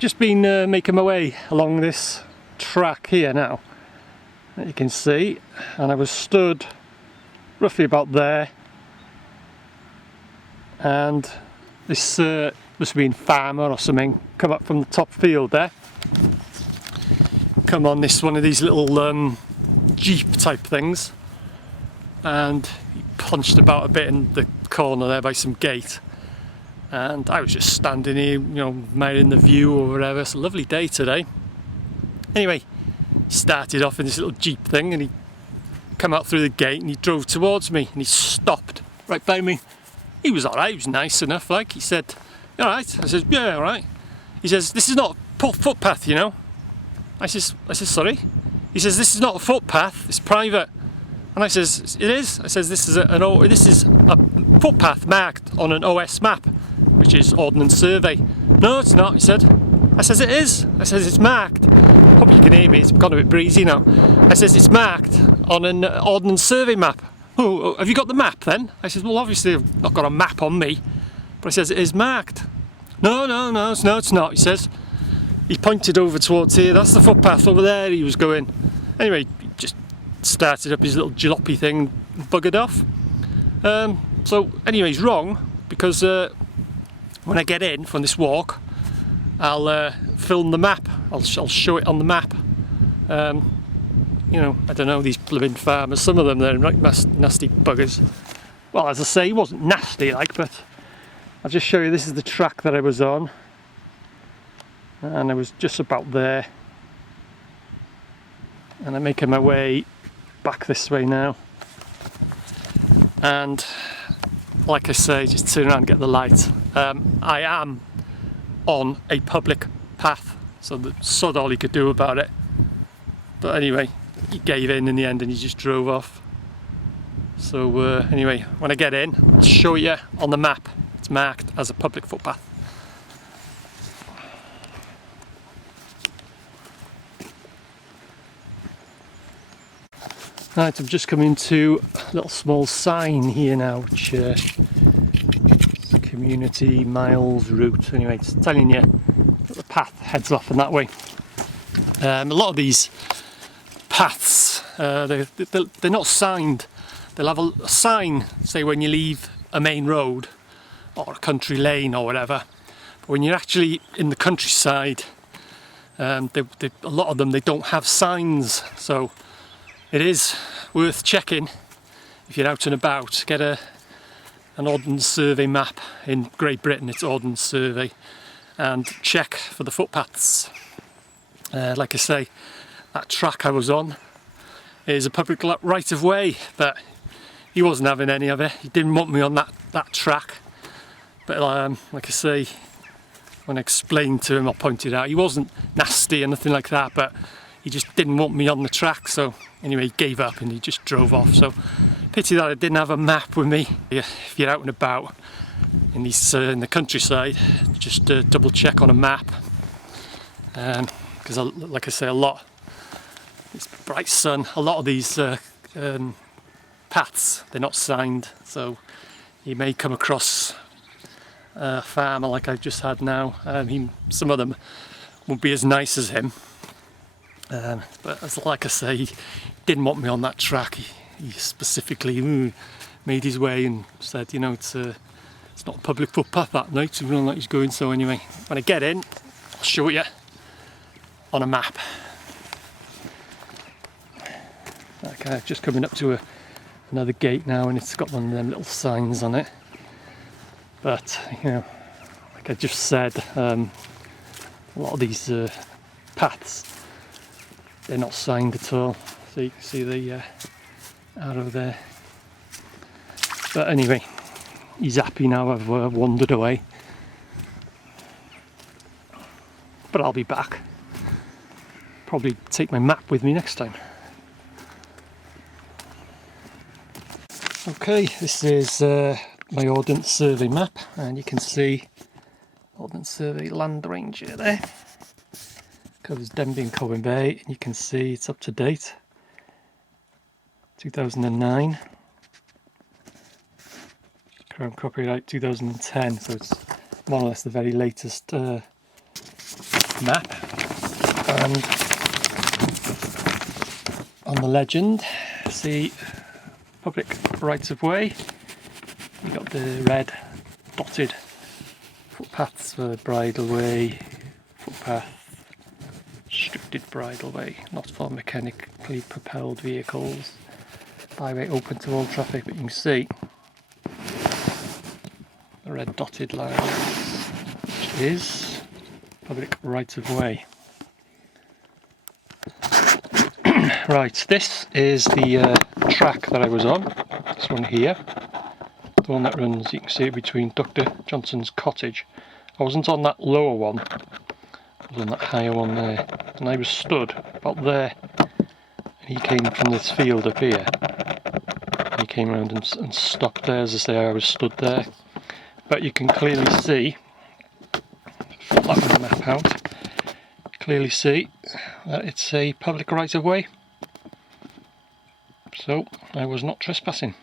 just been making my way along this track here now, that you can see, and I was stood roughly about there, and this must have been farmer or something come up from the top field there, come on this one of these little jeep type things, and he punched about a bit in the corner there by some gate. And I was just standing here, you know, admiring the view or whatever. It's a lovely day today. Anyway, he started off in this little jeep thing, and he come out through the gate and he drove towards me, and he stopped right by me. He was alright, he was nice enough, like. He said, "You alright?" I said, "Yeah, alright." He says, "This is not a footpath, you know." I says, "Sorry?" He says, "This is not a footpath, it's private." And I says, "It is." I says, this is a footpath marked on an OS map, which is Ordnance Survey." "No, it's not," he said. I says, "It is." I says, "It's marked." Hope you can hear me, it's gone a bit breezy now. I says, "It's marked on an Ordnance Survey map." "Oh, have you got the map then?" I says, "Well, obviously I've not got a map on me." But I says, "It is marked." No, it's not," he says. He pointed over towards here, "That's the footpath over there," he was going. Anyway, he just started up his little jalopy thing and buggered off. So anyway, he's wrong, because when I get in from this walk, I'll film the map. I'll show it on the map. You know, I don't know, these blooming farmers, some of them, they're right nasty buggers. Well, as I say, he wasn't nasty like, but I'll just show you, this is the track that I was on, and I was just about there, and I'm making my way back this way now, and like I say, just turn around and get the light. I am on a public path, so that's sod all he could do about it. But anyway, he gave in the end and he just drove off. So anyway, when I get in, I'll show you on the map. It's marked as a public footpath. Right, I'm just coming to a little small sign here now, which community miles route. Anyway, it's telling you that the path heads off in that way. A lot of these paths, they're not signed. They'll have a sign, say when you leave a main road or a country lane or whatever. But when you're actually in the countryside, a lot of them, they don't have signs. So it is worth checking if you're out and about. Get an Ordnance Survey map. In Great Britain it's Ordnance Survey, and check for the footpaths. Like I say, that track I was on is a public right of way, but he wasn't having any of it. He didn't want me on that track. But like I say, when I explained to him, I pointed out, he wasn't nasty or nothing like that, but he just didn't want me on the track. So anyway, he gave up and he just drove off. So pity that I didn't have a map with me. If you're out and about in these in the countryside, just double check on a map, because like I say, a lot, it's bright sun, a lot of these paths, they're not signed, so you may come across a farmer like I've just had now. Some of them won't be as nice as him. But like I say, he didn't want me on that track. He specifically made his way and said, you know, it's not a public footpath that night, so we don't know he's going. So anyway, when I get in, I'll show you on a map. Okay, just coming up to another gate now, and it's got one of them little signs on it. But you know, like I just said, a lot of these paths, they're not signed at all. So you can see the arrow there. But anyway, he's happy now. I've wandered away, but I'll be back. Probably take my map with me next time. Okay, this is my Ordnance Survey map, and you can see Ordnance Survey Land Ranger there. Covers Denbigh and Colwyn Bay, and you can see it's up to date. 2009. Crown copyright 2010, so it's more or less the very latest map, and on the legend see public rights of way. You got the red dotted footpaths for bridleway, footpath, restricted bridleway, not for mechanically propelled vehicles, byway open to all traffic. But you can see the red dotted line, which is public rights of way. Right, this is the track that I was on, this one here, the one that runs, you can see it, between Dr. Johnson's cottage. I wasn't on that lower one, I was on that higher one there, and I was stood about there, and he came from this field up here. He came around and stopped there. As I say, I was stood there, but you can clearly see, flatten the map out, clearly see that it's a public right of way. So I was not trespassing.